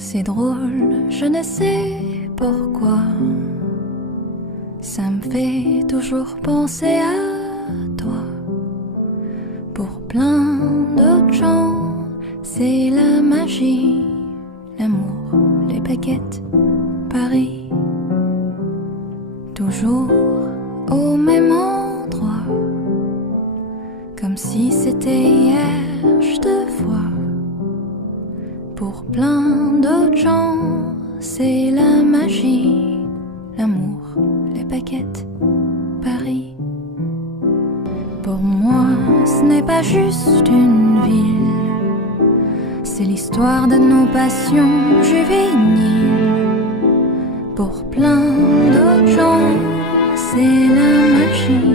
C'est drôle, je ne sais pourquoi. Ça me fait toujours penser à toi. Pour plein d'autres gens, c'est la magie, l'amour, les baguettes, Paris. Toujours au même endroit, comme si c'était hier, je te vois. Pour plein d'autres gens, c'est la magie, l'amour, les baguettes, Paris. Pour moi, ce n'est pas juste une ville, c'est l'histoire de nos passions juvéniles. Pour plein d'autres gens, c'est la magie,